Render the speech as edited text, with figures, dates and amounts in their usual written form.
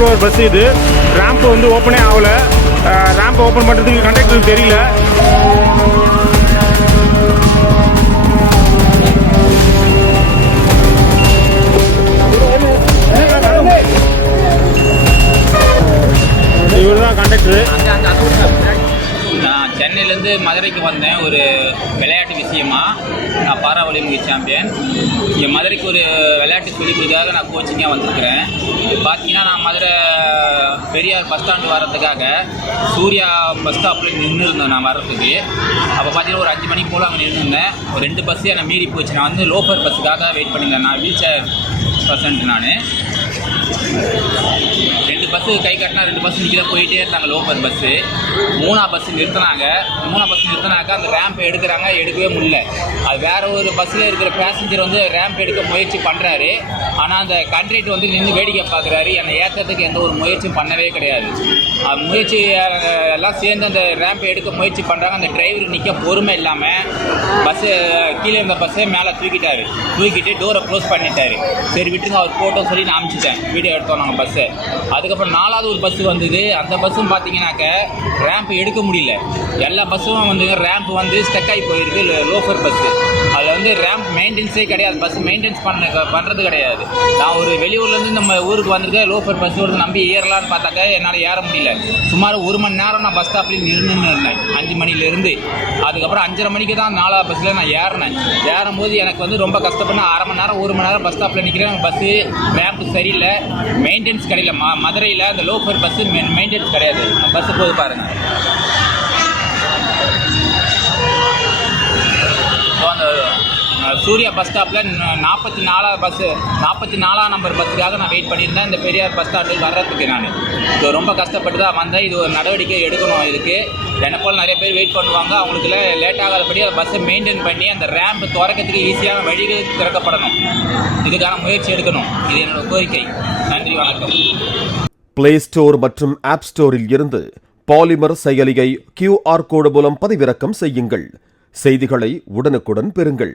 Floor bus இது. Ramp வந்து ஓப்பனே ஆகலை. ரேம்ப் ஓப்பன் பண்ணுறதுக்கு கண்டக்டருக்கு தெரியல. இவர் தான் கண்டக்டர். நான் சென்னையிலேருந்து மதுரைக்கு வந்தேன் ஒரு விளையாட்டு விஷயமா. நான் பாரா ஒலிம்பிக் சாம்பியன். இங்கே மதுரைக்கு ஒரு விளையாட்டு சொல்லிக் கொடுக்கறதுக்காக நான் கோச்சிங்காக வந்திருக்கிறேன். இது பார்த்தீங்கன்னா நான் மதுரை பெரியார் பஸ் ஸ்டாண்டு வர்றதுக்காக சூர்யா பஸ் ஸ்டாப்பில் நின்று இருந்தேன் நான் வர்றதுக்கு. அப்போ பார்த்தீங்கன்னா ஒரு 5 மணிக்கு போல் அங்கே நின்றுருந்தேன். ஒரு 2 பஸ்ஸு என்னை மீறி போச்சு. நான் வந்து லோஃபர் பஸ்ஸுக்காக வெயிட் பண்ணியிருந்தேன். நான் வீல் சேர் பர்சன்ட். நான் 2 பஸ்ஸு கை கட்டினா 2 பஸ் நிற்க போயிட்டே இருந்தாங்க. லோஃபர் பஸ்ஸு 3ஆம் பஸ் நிறுத்தினாங்க. 3ஆம் பஸ் நிறுத்தினாக்கா அந்த ரேம்ப் எடுக்கிறாங்க, எடுக்கவே முடியல. அது வேறு ஒரு பஸ்ஸில் இருக்கிற பேசஞ்சர் வந்து ரேம்ப் எடுக்க முயற்சி பண்ணுறாரு. ஆனால் அந்த கண்ட்ரக்டர் வந்து நின்று வேடிக்கை பார்க்குறாரு. என்னை ஏற்றத்துக்கு எந்த ஒரு முயற்சியும் பண்ணவே கிடையாது. முயற்சி எல்லாம் சேர்ந்து அந்த ரேம்ப் எடுக்க முயற்சி பண்ணுறாங்க. அந்த டிரைவர் நிற்க பொறுமை இல்லாமல் பஸ்ஸு கீழே இருந்த பஸ்ஸை மேலே தூக்கிட்டு டோரை க்ளோஸ் பண்ணிட்டாரு. சரி விட்டுருங்க, அவர் ஃபோட்டோ சொல்லி நான் அனுப்பிச்சிட்டேன். வீடியோ எடுத்தோம் நாங்கள் பஸ்ஸை. அதுக்கப்புறம் 4ஆவது ஒரு பஸ்ஸு வந்தது. அந்த பஸ்ஸும் பார்த்தீங்கன்னாக்க ரேம்ப் எடுக்க முடியல. எல்லா பஸ்ஸும் வந்து ரேம்ப் வந்து ஸ்டக் ஆகி போயிருக்கு. லோஃபர் பஸ்ஸு அதில் வந்து ரேம்ப் மெயின்டெனன்ஸே கிடையாது. பஸ் மெயின்டெனன்ஸ் பண்ணுறது கிடையாது. நான் ஒரு வெளியூர்லேருந்து நம்ம ஊருக்கு வந்திருக்கேன். லோஃபர் பஸ் ஒரு நம்பி ஏறலான்னு பார்த்தாக்க என்னால் ஏற முடியல. சுமார் 1 மணி நேரம் நான் பஸ் ஸ்டாப்லேயும் நின்றுன்னு இருந்தேன் 5 மணிலேருந்து. அதுக்கப்புறம் 5:30 மணிக்கு தான் 4ஆவது பஸ்ஸில் நான் ஏறினேன். ஏறும்போது எனக்கு வந்து ரொம்ப கஷ்டப்பட்டு 1/2 மணி நேரம் 1 மணி நேரம் பஸ் ஸ்டாப்பில் நிற்கிறேன். பஸ்ஸு ரேம்ப் சரியில்லை, மெயின்டெனன்ஸ் கிடையாது. மதுரையில் அந்த லோஃபர் பஸ்ஸு மெயின்டெனன்ஸ் கிடையாது. பஸ்ஸு போது பாருங்கள். ஸோ அந்த சூர்யா பஸ் ஸ்டாப்பில் 44ஆம் நம்பர் பஸ்ஸுக்காக நான் வெயிட் பண்ணியிருந்தேன். இந்த பெரியார் பஸ் ஸ்டாண்டுக்கு வர்றதுக்கு நான் ஸோ ரொம்ப கஷ்டப்பட்டு தான் வந்தேன். இது ஒரு நடவடிக்கை எடுக்கணும். இதுக்கு என்னை போல் நிறைய பேர் வெயிட் பண்ணுவாங்க. அவங்களுக்கு லேட் ஆகாதபடி அந்த பஸ்ஸை மெயின்டைன் பண்ணி அந்த ரேம்ப் திறக்கிறதுக்கு ஈஸியான வழிகள் திறக்கப்படணும். இதுக்கான முயற்சி எடுக்கணும். இது என்னோட கோரிக்கை. நன்றி, வணக்கம். பிளே ஸ்டோர் மற்றும் ஆப் ஸ்டோரில் இருந்து பாலிமர் செயலியை QR கோடு மூலம் பதிவிறக்கம் செய்யுங்கள். செய்திகளை உடனுக்குடன் பெறுங்கள்.